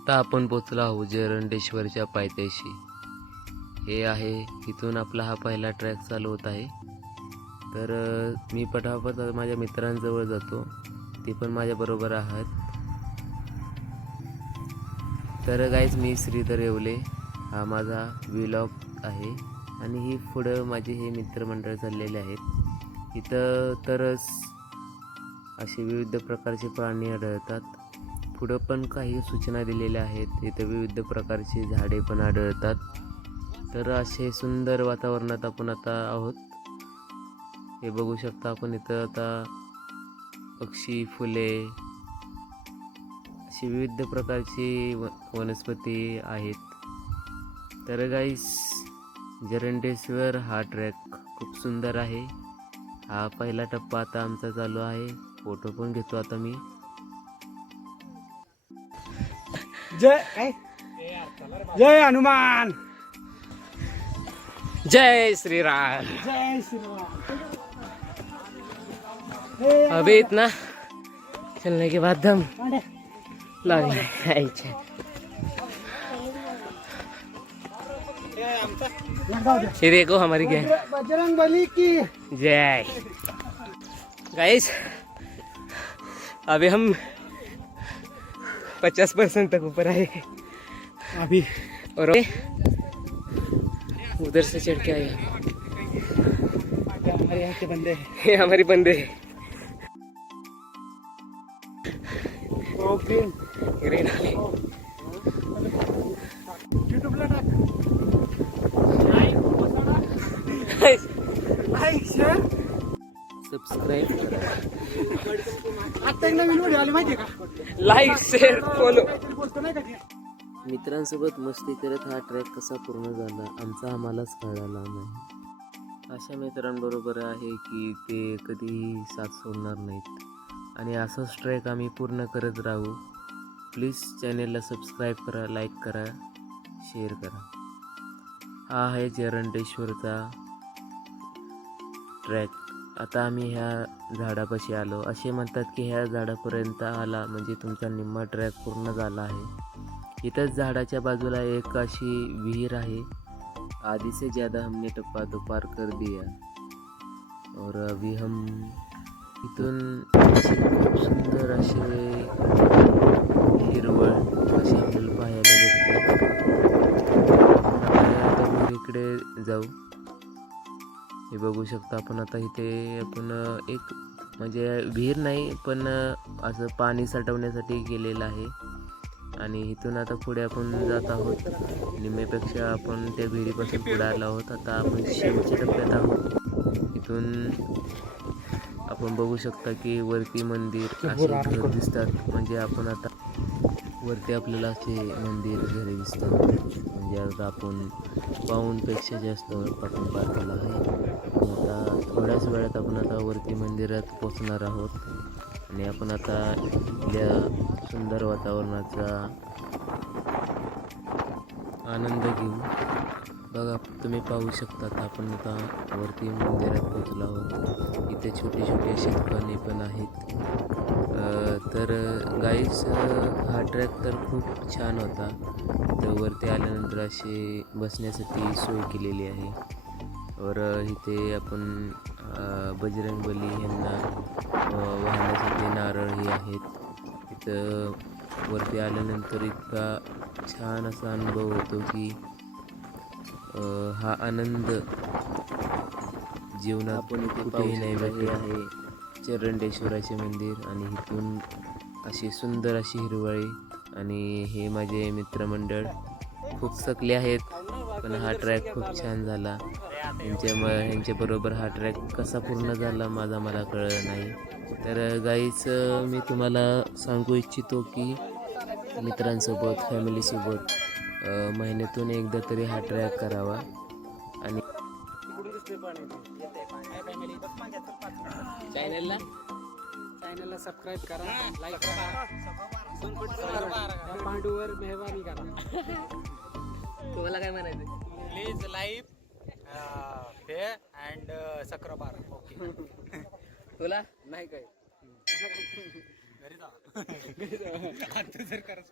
आता आपण पोचलो आहोत जरंडेश्वरच्या पायथ्याशी. हे आहे, इथून आपला हा पहिला ट्रॅक चालू होत आहे. तर मी पटापट माझ्या मित्रांजवळ जातो, ते पण माझ्याबरोबर आहेत. तर गाईज, मी श्रीधर येवले, हा माझा व्लॉग आहे आणि ही पुढं माझे हे मित्रमंडळ चाललेले आहेत. इथं तरच असे विविध प्रकारचे प्राणी आढळतात. पुढं पण काही सूचना दिलेल्या आहेत. इथं विविध प्रकारची झाडे पण आढळतात. तर असे सुंदर वातावरणात आपण आता आहोत. हे बघू शकता आपण, इथं आता पक्षी, फुले अशी विविध प्रकारची वनस्पती आहेत. तर गाईस, जरंडेश्वर हा ट्रॅक खूप सुंदर आहे. हा पहिला टप्पा आता आमचा चालू आहे. फोटो पण घेतो आता मी. जय हनुमान, जय श्री राम. जय श्रीराम. अभी इतना चलने के बाद दम लगने है. ये देखो हमारी गैंग. बजरंग बली की जय. गाइस, अभी हम 50% तक ऊपर आए अभी, और उधर से चढ़ के आए. हमारे यहाँ के बंदे हैं. ये हमारी बंदे हैं. ग्रीन वाले. यूट्यूबला टाक. लाईक शेअर सबस्क्राईब करा. आता एक नवीन व्हिडिओ आली माहिती का? Like, share, follow. काहीतरी बोलतो नाही का ते? मित्रांसोबत मस्ती करत हा ट्रॅक कसा पूर्ण झाला आमचा आम्हालाच कळाला नाही. अशा मित्रांबरोबर आहे की ते कधीही साथ सोडणार नाहीत आणि असाच ट्रॅक आम्ही पूर्ण करत राहू. प्लीज चॅनेलला सबस्क्राईब करा, लाईक करा, शेअर करा. हा आहे जरंडेश्वरचा ट्रॅक. आता आम्ही ह्या झाडापाशी आलो. असे म्हणतात की ह्या झाडापर्यंत आला म्हणजे तुमचा निम्मा ट्रॅक पूर्ण झाला आहे. इथंच झाडाच्या बाजूला एक अशी विहीर आहे. आधी से ज़्यादा हमने टप्पा तो पार कर दिया और अभी हम इथून असे खूप सुंदर असे हिरवळ असे आपल्याला पाहायला भेटतात. आता विहिरीकडे जाऊ. हे बघू शकता आपण. आता इथे आपण एक म्हणजे विहीर नाही पण असं पाणी साठवण्यासाठी गेलेलं आहे आणि इथून आता पुढे आपण जात आहोत. निम्मेपेक्षा आपण त्या विहिरीपासून पुढे आलो आहोत. आता आपण शेवटच्या टप्प्यात आहोत. इथून आपण बघू शकता की वरती मंदिर असे घर दिसतात. म्हणजे आपण आता वरती आपल्याला असे मंदिर घरे दिसतात. म्हणजे आता आपण पाऊणपेक्षा जास्त आपण पार केला आहे. आता थोड्याच वेळात आपण आता वरती मंदिरात पोचणार आहोत आणि आपण आता इथल्या सुंदर वातावरणाचा आनंद घेऊ. बघा, तुम्ही पाहू शकता. आपण आता वरती मंदिरात पोचलो आहोत. इथे छोटे छोटे अशी दुकाने पण आहेत. तर गाईस, हा ट्रॅक तर खूप छान होता. तर वरती आल्यानंतर अशी बसण्यासाठी सोय केलेली आहे. और इथे आपण बजरंगबली यांना वाहण्यासाठी नारळही आहेत. इथं वरती आल्यानंतर इतका छान असा अनुभव होतो की हा आनंद जीवनात आपण इथे कुठेही नाही भेटत आहे. जरंडेश्वराचे मंदिर आणि इथून अशी सुंदर अशी हिरवळी आणि हे माझे मित्रमंडळ खूप थकले आहेत पण हा ट्रॅक खूप छान झाला. ह्यांच्याबरोबर हा ट्रॅक कसा पूर्ण झाला मला कळलं नाही. तर गाईच, मी तुम्हाला सांगू इच्छितो की मित्रांसोबत, फॅमिलीसोबत महिन्यातून एकदा तरी हा ट्रॅक करावा. आणि चॅनलला सबस्क्राईब करा, लाईक करा, पांडूवर मेहरबानी करा. तुम्हाला काय म्हणायचं? प्लीज लाईक फेअर अँड सक्रोबार. ओके. तुला नाही काय घरी जा. आता जर करत